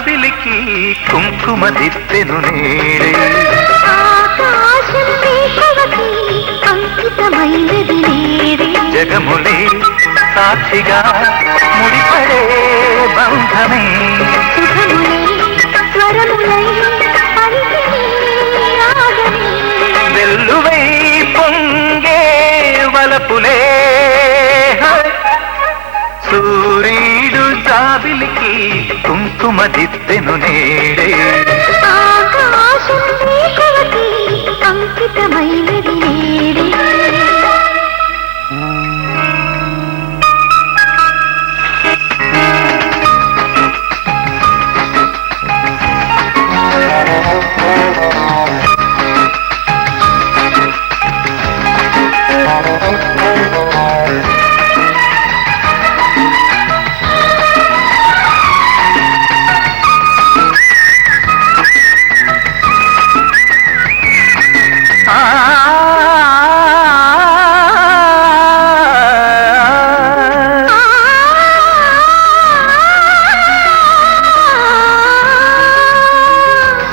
జాబిలికి కుంకుమ దిత్తెను నేడే ఆకాశం రేఖలకి అంకితమైనది నేడే జగములే సాక్షిగా ముడిపడే బంధమే సుఖములై స్వరములై పలికినే రాగమే వెల్లువై పొంగే వలపులే సూర్యుడు జాబిలికి కుంకుమ దిత్తెను నేడే ఆకాశం రేఖలకి అంకితమైనది నేడే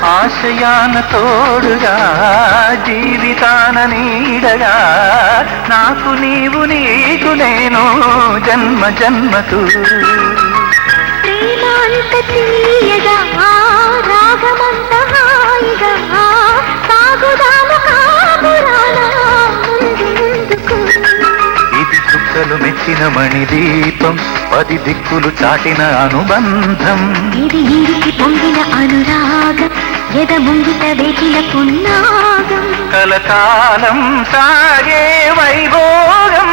ఆశయాన తోడుగా జీవితాన నీడగా నాకు నీవు నీకు నేను జన్మ జన్మకు ప్రేమాంత తీయగా రాగమంత హాయిగా సాగుదాము కాపురాల ముందు ముందుకు ఇది చుక్కలు మెచ్చిన మణిదీపం 10 దిక్కులు చాటిన అనుబంధం ఇది ఇంటికి పొంగిన అనురాగం ఎద ముంగిట వేచిన పున్నాగం కలకాలం సాగే వైభోగం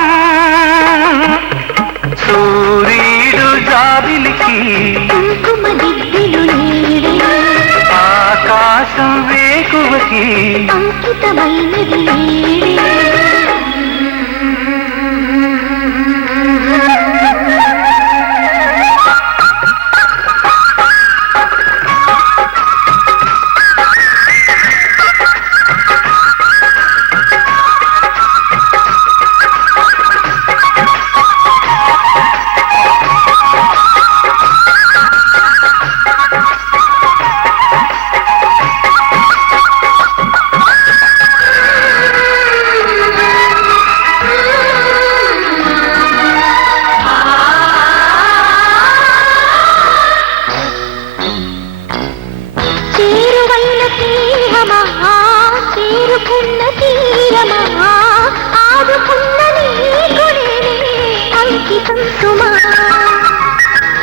సూర్యుడు జాబిలికి కుంకుమ దిద్దెను నేడే ఆకాశం వేకువకి అంకితమైనది నేడే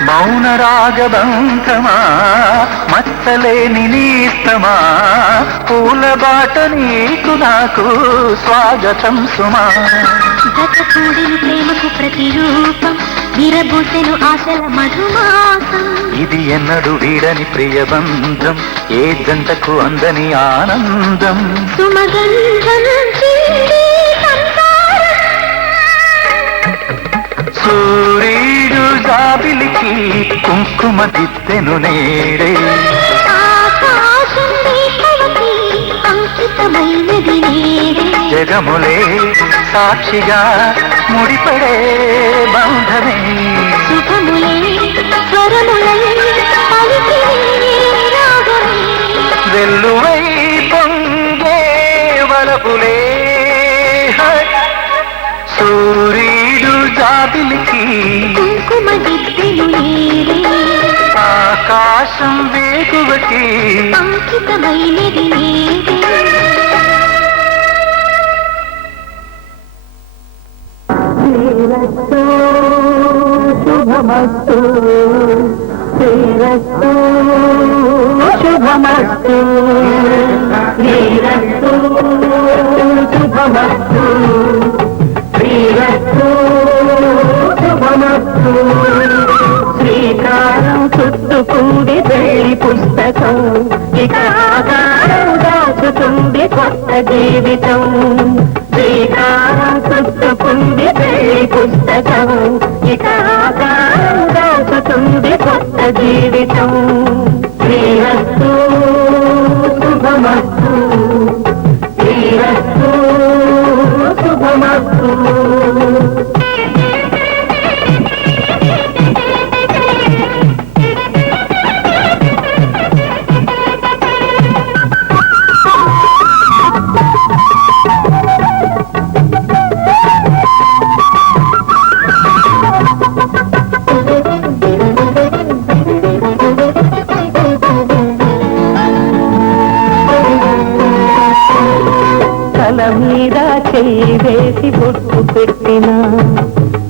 మౌన రాగబంధమా మచ్చలేని నీస్తమా పూల బాట నీకు నాకు స్వాగతం సుమా గతకూడిన ప్రేమకు ప్రతిరూపం విరబూసెను ఆశల మధుమాసం ఇది ఎన్నడు వీడని ప్రియబంధం ఏ జంటకు అందని ఆనందం సుమగంధం చింది సంసారం సూర్యుడు జాబిలికి కుంకుమ దిత్తెను నేడే ఆకాశం రేఖలకి అంకితమైనది నేడే జగములే సాక్షిగా ముడిపడే బంధమే సుఖములై స్వరములై పలికినే రాగమే వెల్లువై పొంగే వలపులే సూర్యుడు జాబిలికి కుంకుమ దిద్దెను నేడే ఆకాశం వేకువకి అంకితమైనది నేడే శ్రీరస్తు శుభమస్తు శ్రీరస్తు శుభమస్తు శ్రీరస్తు శుభమస్తు శ్రీరస్తు శుభమస్తు శ్రీకారం చుట్టుకుంది పెళ్లి పుస్తకం ఇక ఆకారం దాచుతుంది కొత్త జీవితం శ్రీకారం చుట్టుకుంది పెళ్లి పుస్తకం ఇక ఆకారం దాచుతుంది కొత్త జీవితం శ్రీరస్తు శుభమస్తు శ్రీరస్తు శుభమస్తు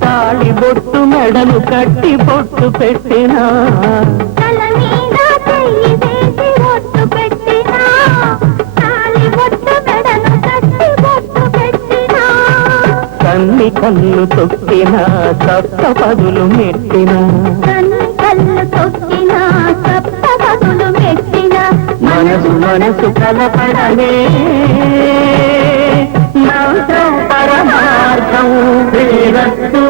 తాళి బొట్టు మెడలు కట్టి బొట్టు పెట్టినా తల మీద చెయ్యి వేసి ఒట్టు పెట్టినా తాళి బొట్టు మెడను కట్టి బొట్టు పెట్టినా కన్ని కళ్ళు తొక్కినా సప్త పదులు మెట్టినా కన్ను కళ్ళు తొక్కినా సప్త పదులు మెట్టినా మనసు మనసు కలపడమే మంత్రం పరమార్థం శ్రీరస్తు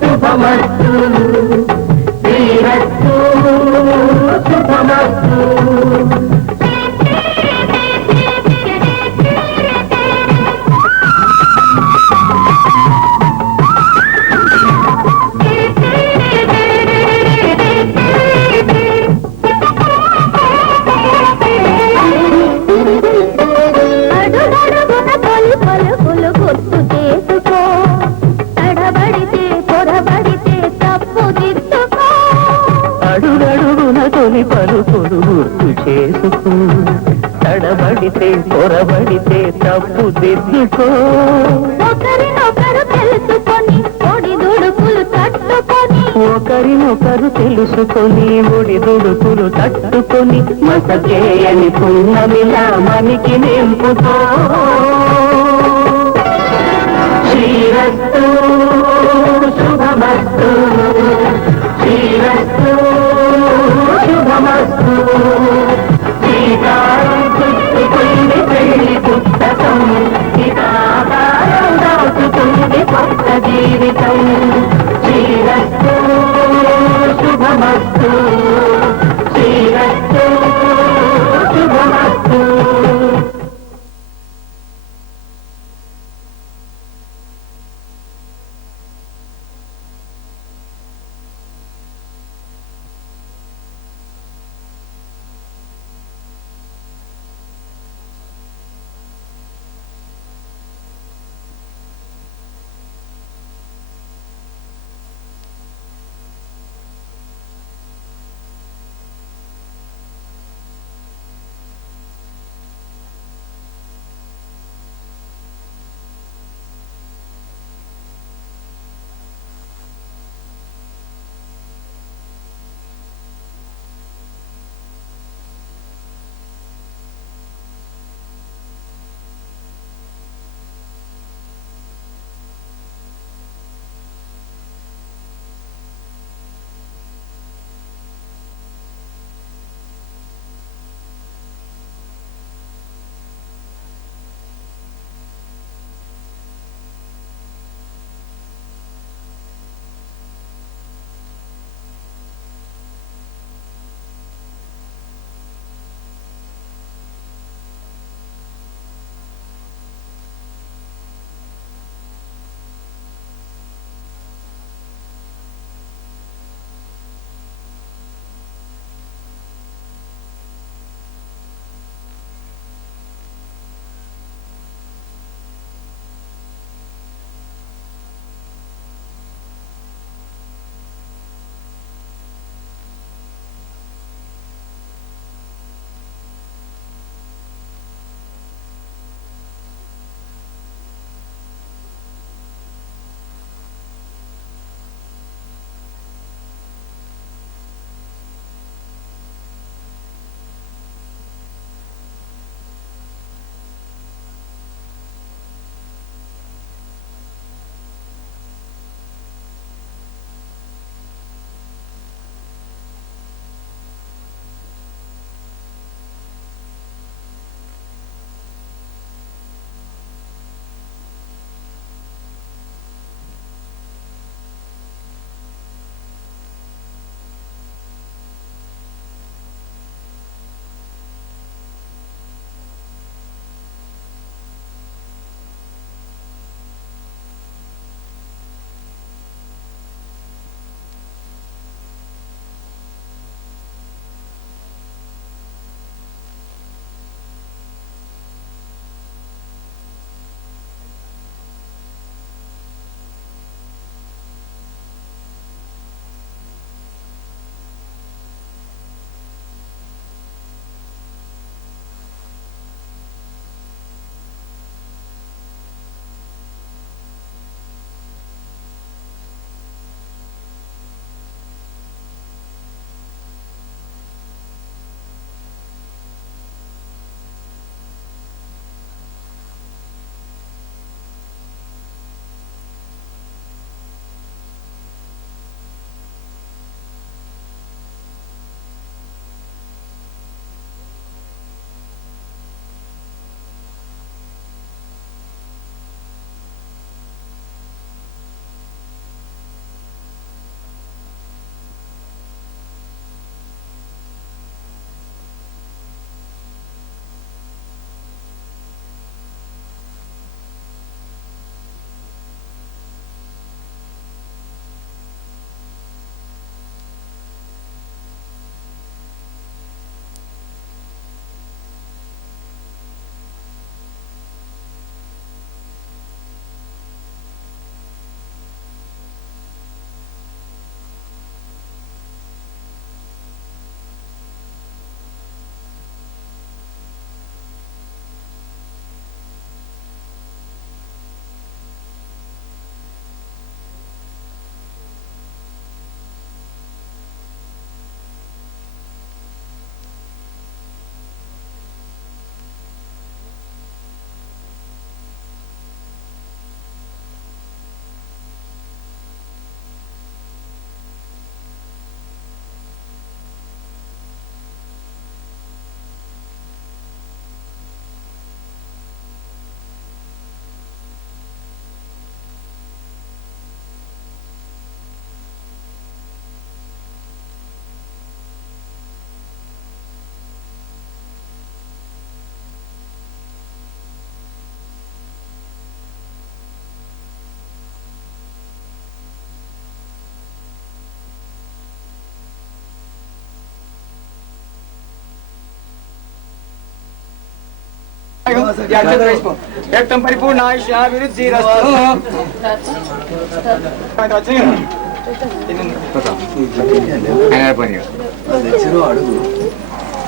శుభమస్తు శ్రీరస్తు శుభమస్తు అడుగడుగున తొలి పలుకులు గుర్తు చేసుకో తడబడితే పొరబడితే తప్పు దిద్దుకో అడుగడుగున తొలి పలుకులు గుర్తు చేసుకో తడబడితే పొరబడితే తప్పు దిద్దుకో ఒకరినొకరు తెలుసుకొని ఒడిదుడుకులు తట్టుకొని ఒకరినొకరు తెలుసుకొని ఒడిదుడుకులు తట్టుకొని మసకేయని పుణ్యమిలా మనకి నింపుకో శ్రీరస్తు శుభమస్తు శ్రీరస్తు శుభమస్తు శ్రీకారం చుట్టుకుంది పెళ్లి పుస్తకం ఇకాకారం దాచుతుంది కొత్త జీవితం శ్రీరస్తు శుభమస్తు శ్రీరస్తు శుభమస్తు వ్యక్తం పరిపూర్ణ ఆయుష్యాభివృద్ధి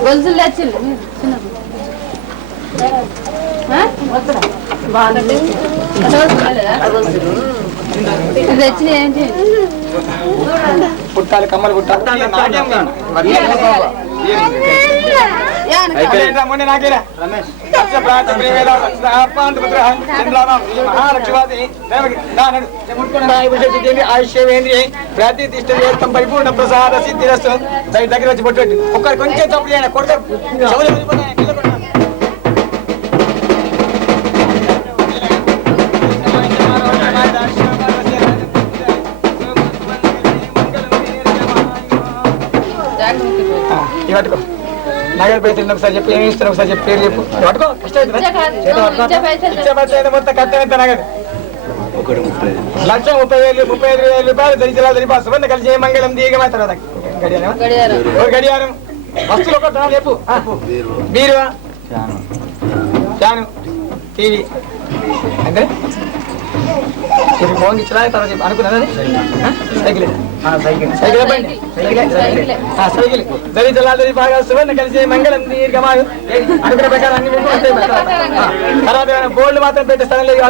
గొలుసులు తెచ్చిండు తెచ్చిన ఏంటి పుట్టాలి కమ్మలు పుట్టాలి ప్రతిష్ట చేస్తాం పరిపూర్ణ ప్రసాద సిద్ధి దగ్గర వచ్చి పొట్టు ఒక్కరు కొంచెం తప్పు చేయండి కొడతారు పట్టుకో నగర పైసలు ఒకసారి చెప్పి ఏమి ఇస్తారు ఒకసారి చెప్పి పేరు చెప్పు పట్టుకో కష్టం మొత్తం కట్టం ఎంత నగదు 1,35,000 రూపాయలు దరిద్రాలు సువర్ణ కలిసి మంగళం దీగమా తర్వాత గడియారం వస్తువులు ఒక చెప్పు బీరువా ఫ్యాను టీవీ అంటే ఇది ఫోన్ ఇచ్చినా తర్వాత చెప్పి అనుకున్నది సైకిల్ సైకిల్ దరిద్రాలు బాగా సువర్ణ కలిసి మంగళం దీర్ఘమాయు అనుకున్న ప్రకారం అన్ని తర్వాత బోర్డు మాత్రం పెట్టే స్థలం లేదు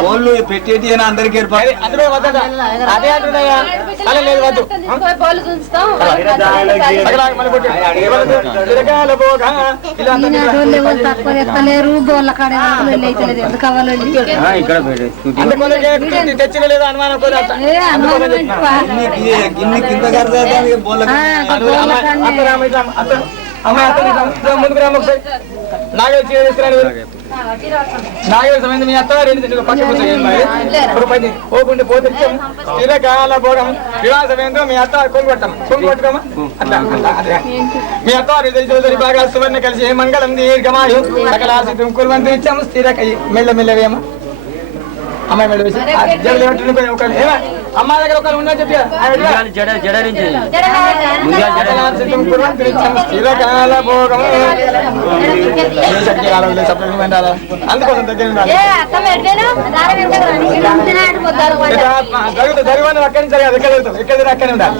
బోర్డు పెట్టేది అందరికి ఏర్పాటు అందులో వద్దా అదే అంటున్నాయా స్థలం లేదు వద్దు తెచ్చిన లేదు అనుమానం ముందుకు రామ ఒకసారి నాగేలు సమయం మీ అత్త పోకుండా పోతే స్థిరకాల భోగం వివాహ సమయంలో మీ అత్త కొంగొట్టమ్మా అట్లా మీ అత్త బాగా సువర్ణ కలిసి మంగళం దీర్ఘమాయు సకలాసి కురువంతు ఇచ్చాము స్థిరకయ్యి మెల్లమెల్లవేమో అమ్మాయి మెల్ల వేసి జడలు ఏమంటున్నాయి అమ్మ దగ్గర ఒకరు ఉన్నా చెప్పారు స్థిరకాల భోగం అందుకోసం దగ్గర జరిగిన అక్కడి నుంచి ఎక్కడ వెళ్తాం ఎక్కడ అక్కడే ఉండాలి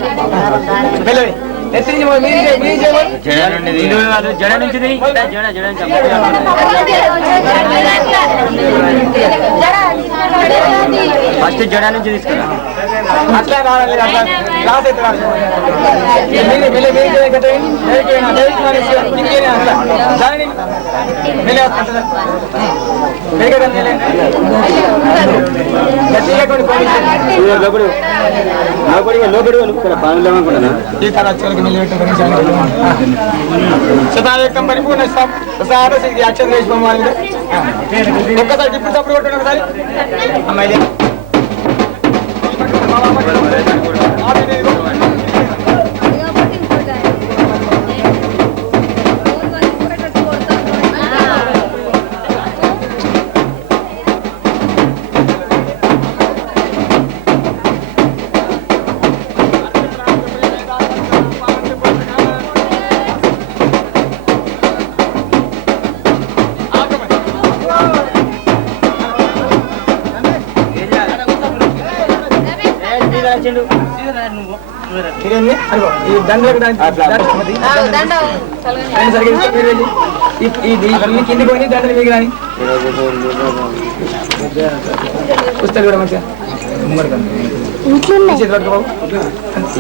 వెళ్ళవి జడ నుంచి ఫస్ట్ జడ నుంచి తీసుకురా అట్లా రావాలి అట్లా క్లాస్ అయితే రాదు శతాధికం పరిపూర్ణ అక్షరం వేసుకోవాలి ఒక్కసారి ఇప్పుడు తప్పుడు కొట్టండి ఒకసారి అమ్మాయి ఈ దండలకు కిందికి పోయి దండలు మీకు రాని పుస్తకాలు కూడా మంచిగా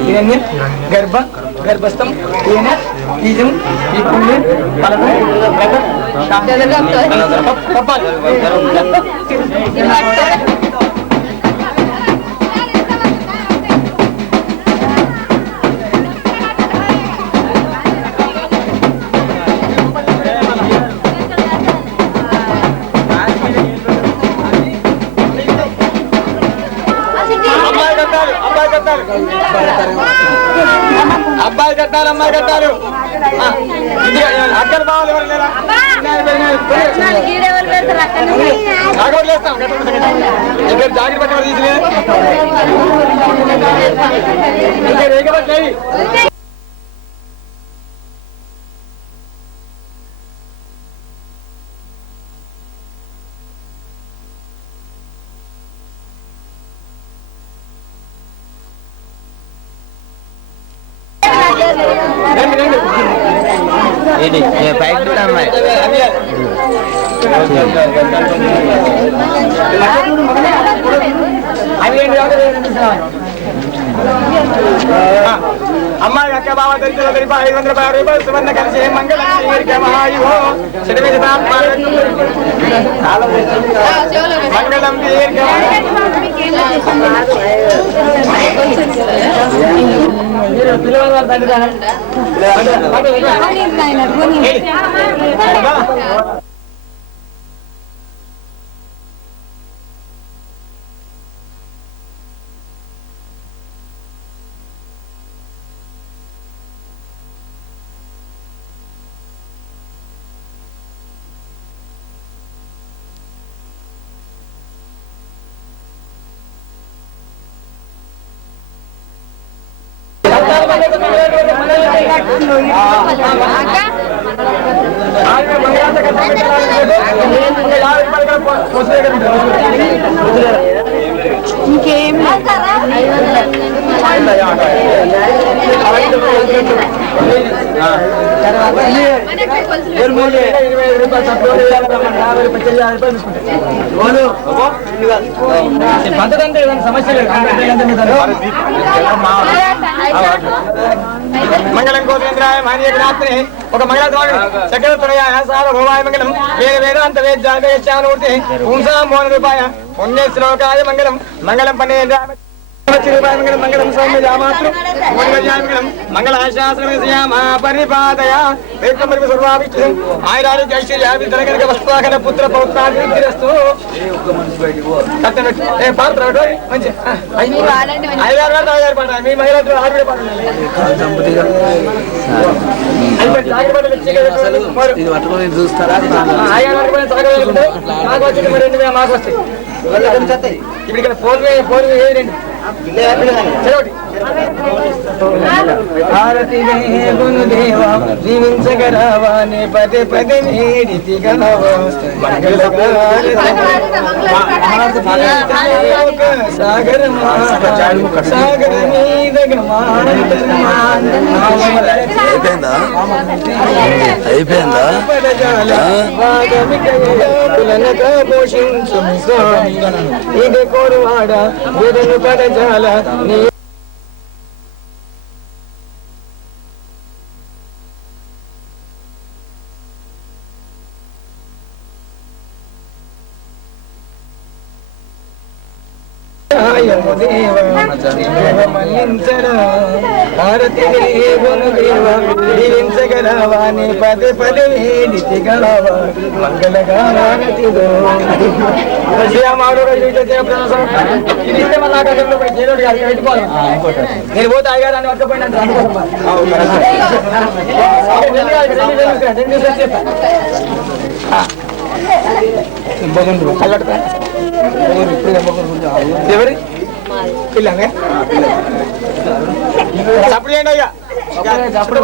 ఇవన్నీ గర్భస్థం బీజం ఈ పుల్లు కప్పాలి అబ్బాయి కట్టాలి అమ్మాయి కట్టాలి అక్కడ బావాలి ఎవరు లేదా జాగ్రత్త పట్టి తీసుకుని పైకి కూడా అమ్మాయి అమ్మాయి అక్క బావ దళితుల తెలిప 510 రూపాయలు సువర్ణ కలిసి మంగళం దీర్ఘమాయుః మంగళం ఇంకేం మంగళం గోవింద్రాయ మాన్యగ్రాత్రి ఒక మంగళ చక్రతురయ సార్వభౌమాయ మంగళం వేద వేదాంత వేద్యామూర్తి పుంసాం మోన రూపాయ పుణ్య శ్లోకాయ మంగళం మంగళం పన్నెండు మంగళం మంగళం సౌమ్యజామాతృ మంగళం మంగళాశాస్త్రమా పరిపాదయ సర్వాభిష్టు ఆయురారోగ్య ఐశ్వర్యాభిధనగనక వస్త్రాకర పుత్ర పౌత్రాభివృద్ధిరస్తు పాత్ర మంచి 5 పాట మీ మహిళలు ఆవిడ పాట చూస్తారా మాకు వచ్చింది మరి 2 మాకు వస్తాయి ఇప్పుడు ఇక్కడ ఫోన్ రెండు భారతి గుణదేవ జీవించగరావాని పదే పదే నేడితి గలవా సాగర సాగర అయిపోయిందా పోషించు స్వామి ఇది కోరువాడ వీరను పడజాల నీ భారతి జీవించగలవాని పదే పదే వేడితి గలవా మంగళగారతి నేను పోతే అయ్యారాన్ని పట్టుకుపోయినా ఎవరి పిల్లనే చప్పుడు చేయండి అయ్యా చప్పుడు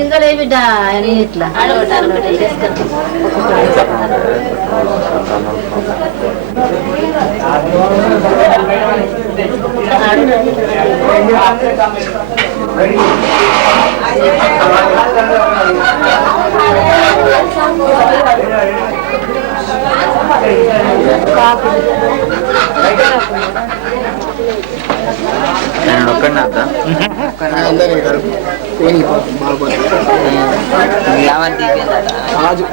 గింజలు ఏ బిడ్డ అని ఇట్లా ఒక్కడిని అద్దా రాజు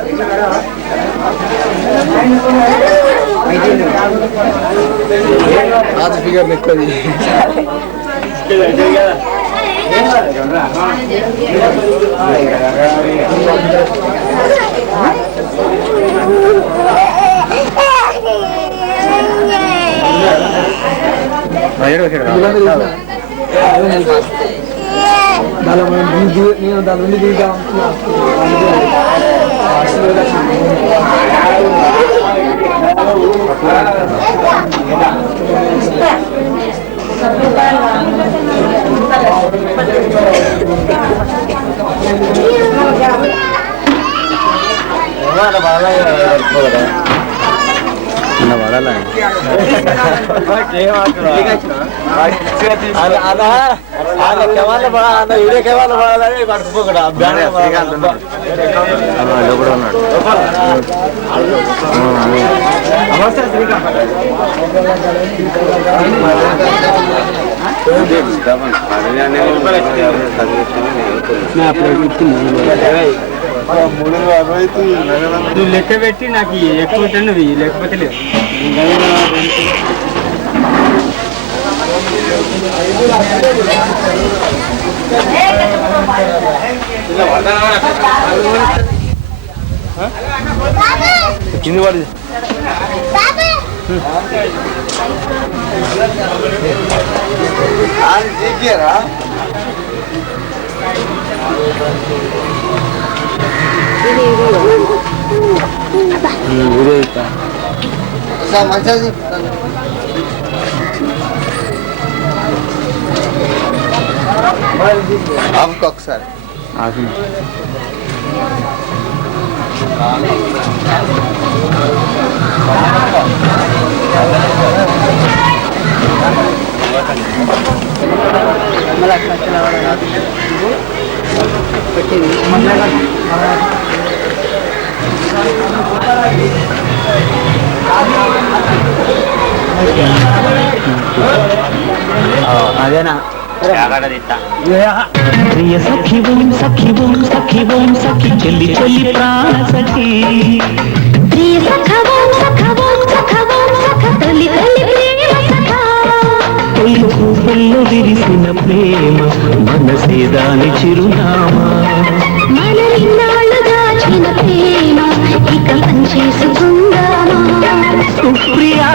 ఫిగర్ ఎక్కువది నేను దాని నుండి దిగుతా లెక్క పెట్టి నాకు ఎక్కువ తిన్నది లేకపోతే లేదు కింది పడి మంచిది ఒకసారి అదేనా ప్రియ సఖి ఓం సఖి ఓం సఖి ఓం సఖి చెల్లి చెల్లి ప్రాణ సఖి ప్రియ సఖ ఓం సఖ ఓం సఖ ఓం సఖ తొలి తొలి ప్రేమ సఖ తొలి చూపుల్లో విరిసిన ప్రేమ మనసే దాని చిరునామా మన ఇన్నాళ్ళు దాచిన ప్రేమ ఇక పనిచేసుకుందామా సుప్రియా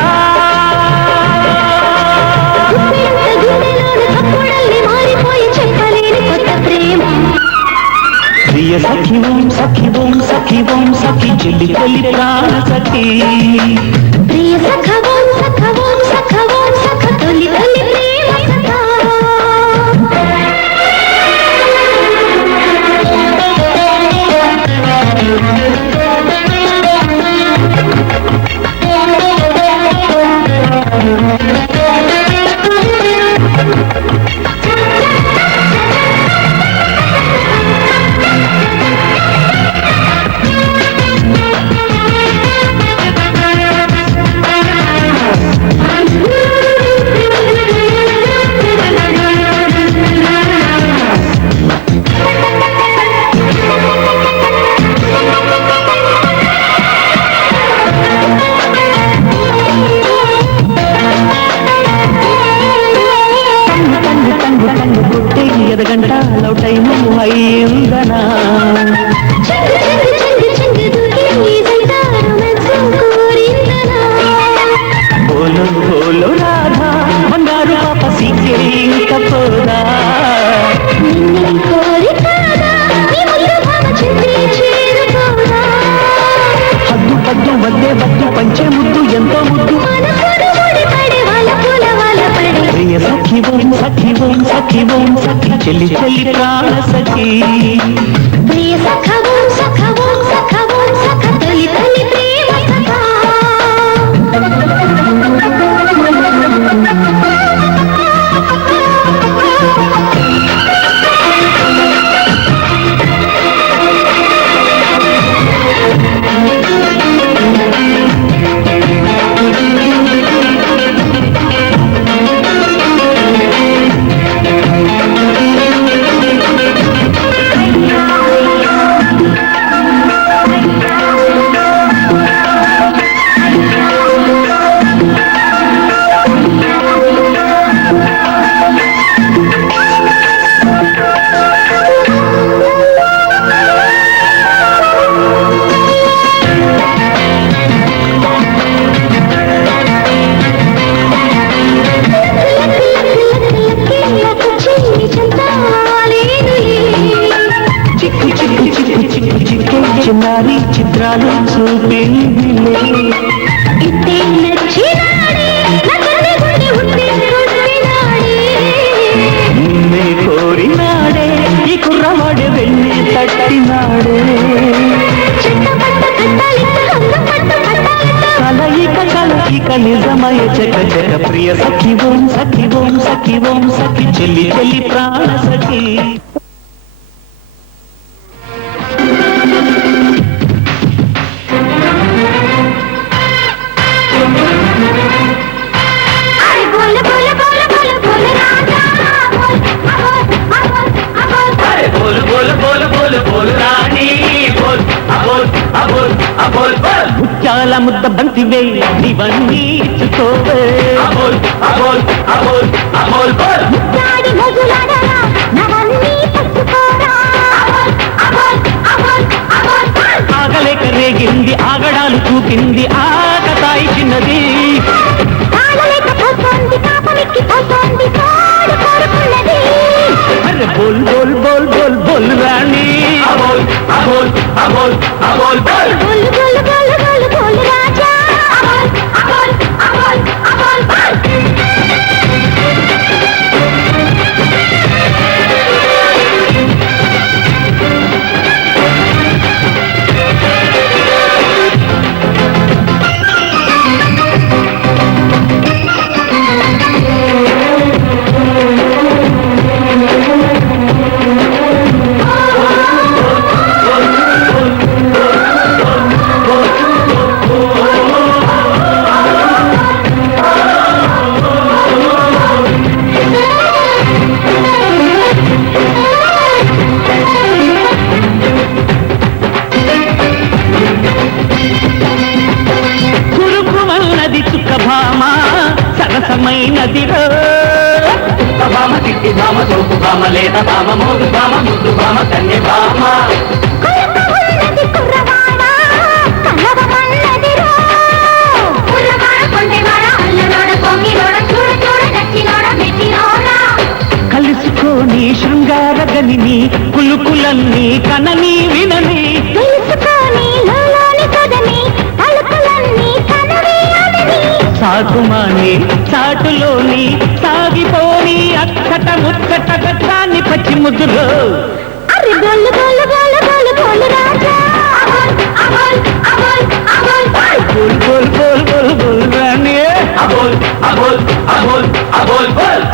ప్రియ సఖి ఓం సఖి ఓం సఖి ఓం సఖి చెల్లి చెల్లి ప్రాణ సఖి ప్రియ సఖ ఓం సఖ ఓం సఖ ఓం సఖ తొలి తొలి ప్రేమ సఖ ఎదగంట లవ్ టైము అయ్యిందనా బోలో బోలో రాధా బంగారు పాప సీకే ఇంక పోదా హద్దు పద్దు వద్దే వద్దు పంచే ముద్దు ఎంతో ముద్దు ప్రియ సఖి ఓం సఖి ఓం సఖి ఓం సఖి చెల్లి చెల్లి ప్రాణ సఖి ప్రియ సఖవో సఖవో సఖవో సఖ తొలి తొలి ప్రేమ కథ చిన్నారి చిత్రాలు చూపిందిలే ఇట్టే నచ్చినాడే నగని గుండె ఉంటే కొట్టినాడే నిన్నే కోరినాడే ఈ కుర్రవాడే వెళ్ళి తట్టినాడే చిట్టపట్ట కట్టాలిట్ట హంగపట్ట కట్టాలిట్ట కలయిక నిజమయ చక చక ప్రియ సఖి ఓం సఖి ఓం సఖి ఓం సఖి చెల్లి చెల్లి ప్రాణ సఖి ముత్యాల ముద్ద బంతివే ఇవన్నీ ఇచ్చుకోవే ముత్తాడి మొగులాడరా నవన్నీ పట్టుకోరా ఆగలేక రేగింది ఆగడాలు చూపింది ఆకతాయి చిన్నది ఆగలేకపోతోంది కాపలికి పోతోంది కాడు కోరుకున్నది అరే బోల్ బోల్ బోల్ బోల్ బోల్ రాణి బోలు బోలు బోలు బోలు బోలు రాజా సరసమైనదిరో భామ తిట్టి భామ సోపు భామ లేత భామ మోదు భామ ముద్దు భామ కన్య భామ కలుసుకోని శృంగారగని కులుకులన్నీ కనని వినని సాగుమాని చాటులోని సాగిపోని అక్కట ముక్కట గట్టాన్ని పచ్చి ముద్దులో బోల్ బోల్ బోల్ బోల్ రాణి అబోల్ అబోల్ అబోల్ అబోల్ బోల్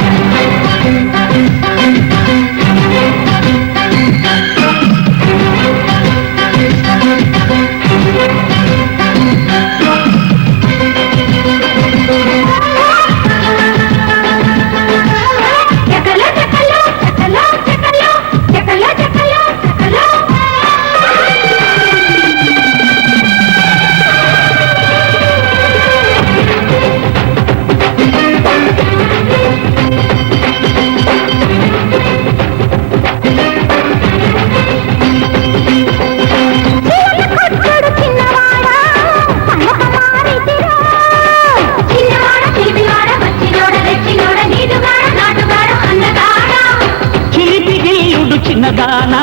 చిన్నదానా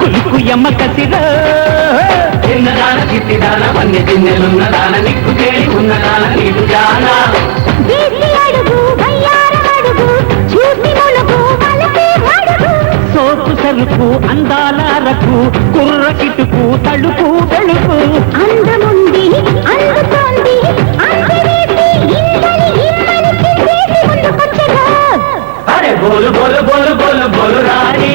కులుకు ఎమ్మ కసిరా చిన్నదాన చిట్టిదాన వన్య చిన్నెలున్నదాన నిక్కు తేలి ఉన్నదాన నీడు జానా అడుగు చూసి మొలుగు వలసే అడుగు కుర్ర కిటుకు తడుపు తడుపు అందముంది అందుతోంది అందరేసి ఇమ్మని ఇమ్మని చిందేసి ముందుకొచ్చగా అరే బోలు బోలు బోలు బోలు బోలు రాణి